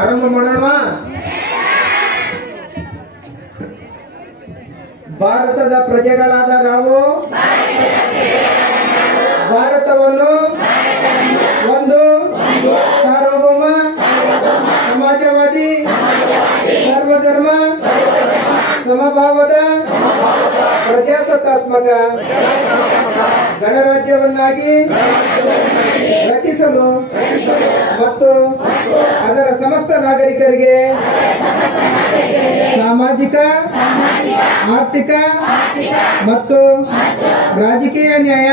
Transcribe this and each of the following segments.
ಆರಂಭ ಮಾಡೋಣ. ಭಾರತದ ಪ್ರಜೆಗಳಾದ ನಾವು ಭಾರತವನ್ನು ಒಂದು ಸಾರ್ವಭೌಮ ಸಮಾಜವಾದಿ ಸರ್ವಧರ್ಮ ಸಮಭಾವದ ಪ್ರಜಾಸತ್ತಾತ್ಮಕ ಗಣರಾಜ್ಯವನ್ನಾಗಿ ರಚಿಸಲು ಮತ್ತು ಅದರ ಸಮಸ್ತ ನಾಗರಿಕರಿಗೆ ಸಾಮಾಜಿಕ, ಆರ್ಥಿಕ ಮತ್ತು ರಾಜಕೀಯ ನ್ಯಾಯ,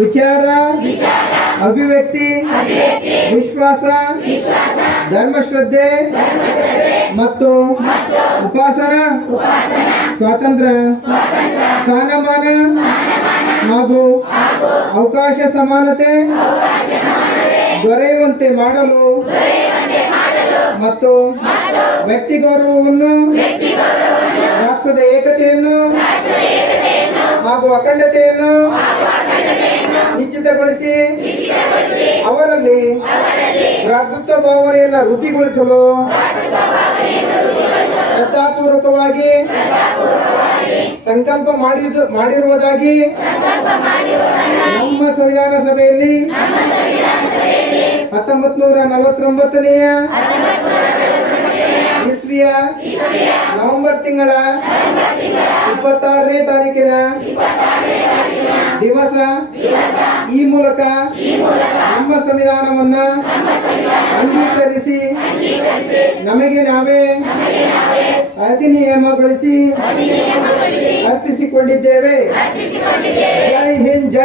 ವಿಚಾರ, ಅಭಿವ್ಯಕ್ತಿ, ವಿಶ್ವಾಸ, ಧರ್ಮಶ್ರದ್ಧೆ ಮತ್ತು ಉಪಾಸನಾ ಸ್ವಾತಂತ್ರ್ಯ, ಸ್ಥಾನಮಾನ ಹಾಗೂ ಅವಕಾಶ ಸಮಾನತೆ ದೊರೆಯುವಂತೆ ಮಾಡಲು ಮತ್ತು ವ್ಯಕ್ತಿ ಗೌರವವನ್ನು, ರಾಷ್ಟ್ರದ ಏಕತೆಯನ್ನು ಹಾಗೂ ಅಖಂಡತೆಯನ್ನು ನಿಶ್ಚಿತಗೊಳಿಸಿ ಅವರಲ್ಲಿ ಭ್ರಾತೃತ್ವ ಭಾವನೆಯನ್ನು ವೃದ್ಧಿಗೊಳಿಸಲು ಶ್ರದ್ಧಾಪೂರ್ವಕವಾಗಿ ಸಂಕಲ್ಪ ಮಾಡಿರುವುದಾಗಿ ನಮ್ಮ ಸಂವಿಧಾನ ಸಭೆಯಲ್ಲಿ 1949ನೇ ಇಸ್ವಿಯ ನವೆಂಬರ್ ತಿಂಗಳ 26ನೇ ತಾರೀಕಿನ ದಿವಸ ಈ ಮೂಲಕ ನಮ್ಮ ಸಂವಿಧಾನವನ್ನು ಅಂಗೀಕರಿಸಿ ನಮಗೆ ನಾವೇ ಅಧಿನಿಯಮಗೊಳಿಸಿ ಅರ್ಪಿಸಿಕೊಂಡಿದ್ದೇವೆ. ಜೈ ಹಿಂದ್.